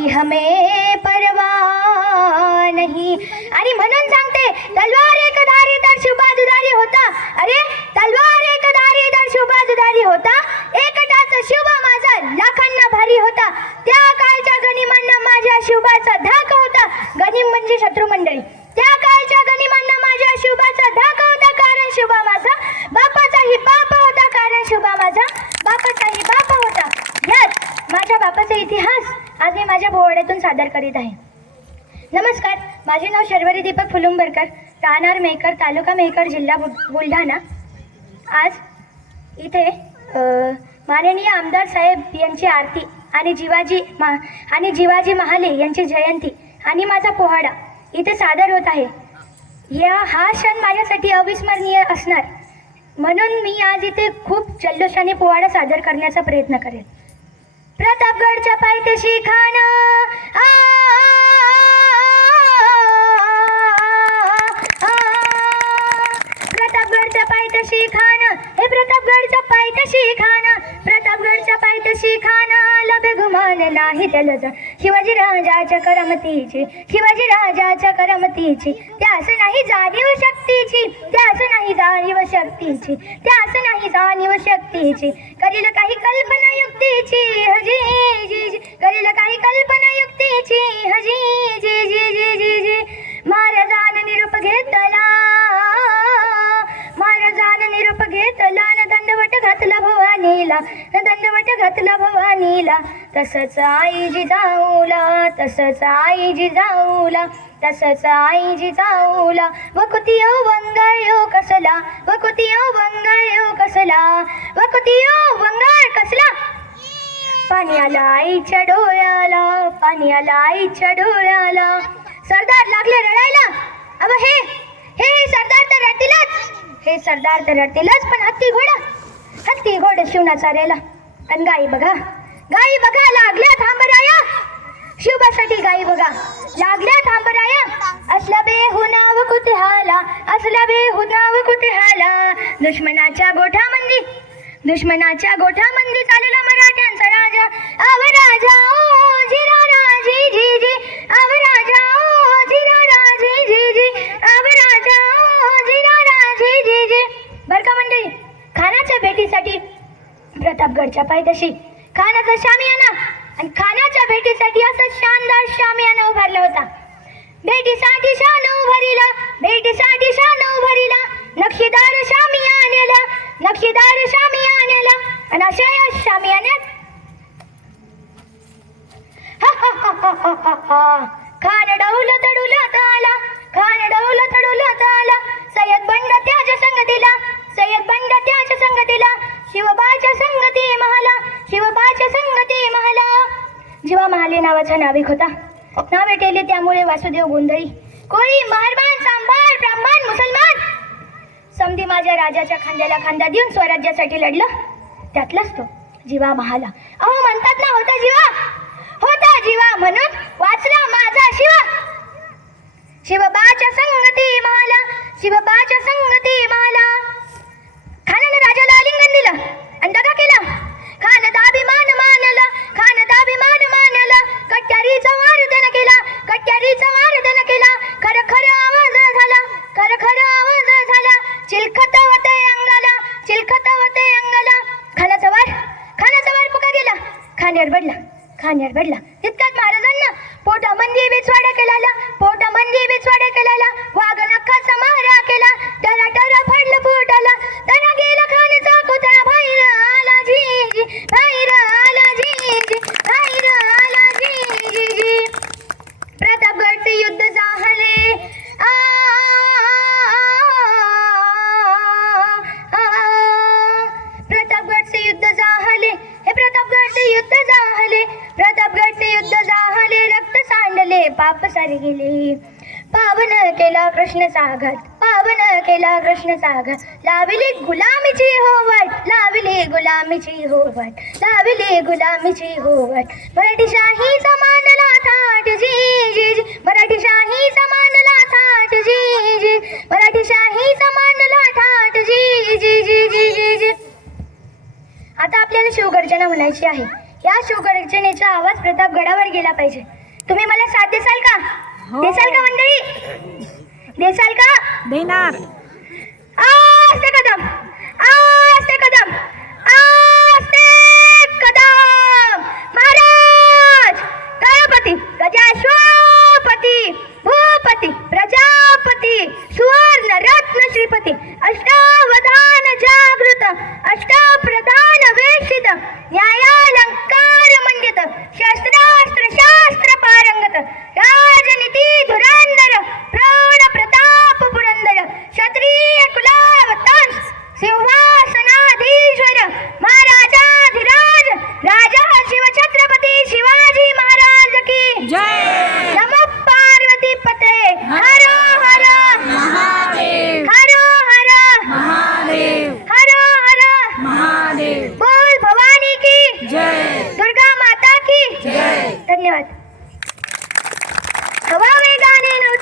की हमें परवा नाही। आणि म्हणून सांगते तलवार एक धारी तर शुभा दुधारी होता। अरे तलवार एक धारी तर शुभा दुधारी होता। एकटाच शुभ माझा लाखांना भारी होता। त्या काळच्या गनिमांना माझ्या शुभाचा धाक होता। गनिम म्हणजे शत्रू मंडळी। त्या काळच्या गनिमांना माझ्या शुभाचा धाक होता कारण शुभा माझा बापाचाही बाप होता कारण शुभा माझा बापाचाही बाप होता। यात माझ्या बापाचा इतिहास आज मी माझ्या बोवाड्यातून सादर करीत आहे. नमस्कार माझे नाव शर्वरी दीपक फुलुंबरकर राहणार मेहकर तालुका मेहकर जिल्हा बुल- बुलढाणा. आज इथे माननीय आमदार साहेब यांची आरती आणि जिवाजी मा आणि जिवाजी महाले यांची जयंती आणि माझा पोहाडा इथे सादर होत आहे. या हा क्षण माझ्यासाठी अविस्मरणीय असणार. म्हणून मी आज इथे खूप जल्लोषाने पोवाडा सादर करण्याचा प्रयत्न करेन प्रतापगडच्या पायथ्याशी खान प्रतापगडच्या पायथ्याशी खान हे प्रतापगडच्या पायथ्याशी खान प्रतापगडच्या पायथ्याशी खान मान नाही त्याला शिवाजी राजाच्या करमतीची शिवाजी राजाच्या करमतीची. त्यास नाही जाणीव शक्तीची त्यास नाही जाणीव शक्तीची त्यास नाही जाणीव शक्तीची. करील काही कल्पना युक्तीची हजी जी जी. करील काही कल्पना युक्तीची हजी जी जी जी जी जी. महाराजान निरूप घेतला. महाराजान निरूप घेतला न दंडवट घातला भवानीला न दंडवट घातला भवानीला तसंच आई जिजाऊला तसंच आई जिजाऊला तसंच आई जिजाऊला वकुतियो वंगाळ्यो कसला वकुतियो वंगाळ्यो कसला वकुतियो वंगाळ कसला? पाणी आलं आईच्या डोळ्याला पाणी आलं आईच्या डोळ्याला. सरदार लागले रडायला. अब हे हे सरदार तर रडतीलच. हे सरदार तर रडतीलच पण हत्ती घोडा. ती घोडे शिवना चारेला आणि गाई बघा. गाई बघा लागल्या थांबराया. शिवबासाठी गाई बघा. लागल्या थांबराया. असला बेहुनाव कुठे हाला असला बेहुनाव कुठे हाला दुश्मनाच्या गोठ्यामंदी दुश्मनाच्या गोठ्यामंदी चालला मराठ्यांचा राजा. अव राजा ओ जिरा राजी जी जी. अव राजा ओ जिरा राजी जी जी. अव राजा ओ जिरा राजी जी जी. बर का मंडळी? खानाच्या भेटीसाठी प्रतापगडच्या पायदशी खानाचा शामियाना आणि खानाच्या भेटीसाठी असं शानदार शामियाना उभारला होता. भेटीसाठी शान उभारीला भेटीसाठी शान उभारीला नक्षीदार शामियानेला नक्षीदार शामियानेला आणि अशा या शामियान्यात खान डौल तडुल आला खान डौल तडुल आला सय्यद बंड त्याच्या संगतीला सय्यद बंड त्याच्या संगतीला शिवबाच्या संगती महाला शिवबाच्या संगती महाला जीवा महाले नावाचा नाविक होता. नावे टेले त्यामुळे वासुदेव गोंधळी. कोळी महारबान सांबार ब्राह्मण मुसलमान. समधी माझ्या राजाच्या खांद्याला खांदा देऊन स्वराज्यासाठी लढलं. त्यातलाच तो जीवा महाला. अहो म्हणतात ना होता जीवा. होता जीवा म्हणून वाचला माझा शिवा. शिवबाच्या संगती माला शिवबाच्या संगती माला. खानानं राजाला आलिंगन दिलं आणि दगा केला. कट्यारीचा वार त्यानं केला. कट्यारीचा वार त्यानं केला. खर खर आवाज झाला. खर खर आवाज झाला. चिलखत होते अंगाला. चिलखत होते अंगाला. खानाचा वार. खानाचा वार पुका गेला. खाण्यावर बडला. खाण्यावर बडला. सांडले पाप गेले. पावन केला कृष्ण सागर पावन केला कृष्ण सागर. लाविली गुलामीची होवट लाविली गुलामीची होवट लाविली गुलामीची होवट. मराठी शाही समानला थाट जी जी जी मराठी शाही समानला थाट जी जी मराठी शाही समानला थाट जी जी जी जी जी जी आता आपल्याला शिवगर्जना म्हणायची आहे. या शिवगर्जनेचा आवाज प्रतापगडावर गेला पाहिजे. तुम्ही मला साथ देसाल का? हो. देसाल का मंडळी? देसाल का? देणार. आस्ते कदम. आस्ते कदम. आस्ते कदम. महाराज गणपती गजाश्वपती भूपती प्रजापती सुवर्ण रत्न श्रीपती अष्टावधान जागृत अष्टप्रधान वेशित न्यायालंकार मंडित शास्त्र पारंगत राजनीती धुरंधर प्रौढ प्रताप पुरंदर क्षत्रिय कुलावतांस सिंहासनाधीश्वर महाराजाधिराज राजा शिवछत्रपती शिवाजी महाराज की जय नम पार्वती पते हर हर महादेव हर हर महादेव हर हर महादेव बोल भवानी की जय दुर्गा माता की जय धन्यवाद हवा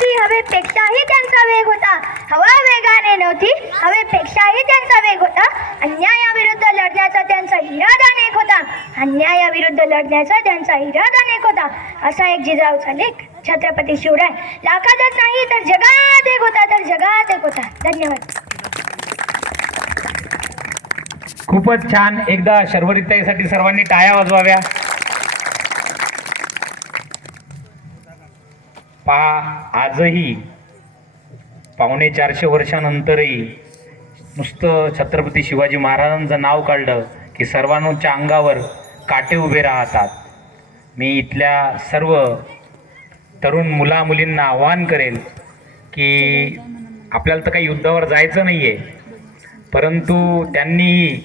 वेगाने हवेपेक्षाही त्यांचा वेग होता. हवा वेगाने नव्हती हवेपेक्षाही त्यांचा वेग होता. अन्यायाविरुद्ध लढण्याचा त्यांचा इरादा नेक होता. अन्यायाविरुद्ध लढण्याचा त्यांचा इरादा नेक होता. असा एक जिजाऊचा लेख छत्रपती शिवराय. लाखातच नाही तर जगात एक होता तर जगात एक होता. धन्यवाद. खूपच छान. एकदा शर्वरीताईसाठी सर्वांनी टाळ्या वाजवाव्या. पहा आजही पावणे चारशे वर्षानंतरही नुसतं छत्रपती शिवाजी महाराजांचं नाव काढलं की सर्वांच्या अंगावर काटे उभे राहतात. मी इथल्या सर्व तरुण मुला मुलींना आव्हान करेल की आपल्याला तर काही युद्धावर जायचं नाही आहे परंतु त्यांनीही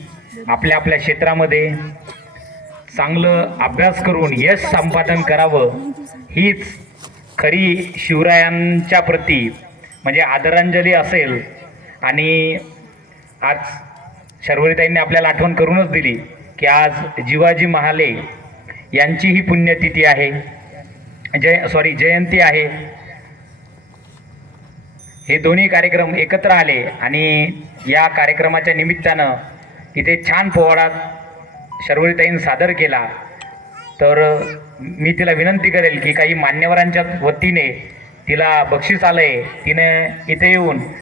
आपल्या आपल्या क्षेत्रामध्ये चांगलं अभ्यास करून यश संपादन करावं हीच खरी शिवरायांच्या प्रती म्हणजे आदरांजली असेल आणि आज शर्वरीताईंनी आपल्याला आठवण करूनच दिली की आज जिवाजी महाले यांची ही पुण्यतिथी आहे. जय सॉरी जयंती आहे. हे दोन्ही कार्यक्रम एकत्र आले आणि या कार्यक्रमाच्या निमित्तानं इथे छान पोवाडा शर्वरीताईंनी सादर केला. तर मी तिला विनंती करेल की काही मान्यवरांच्या वतीने तिला बक्षीस आलंय तिने इथे येऊन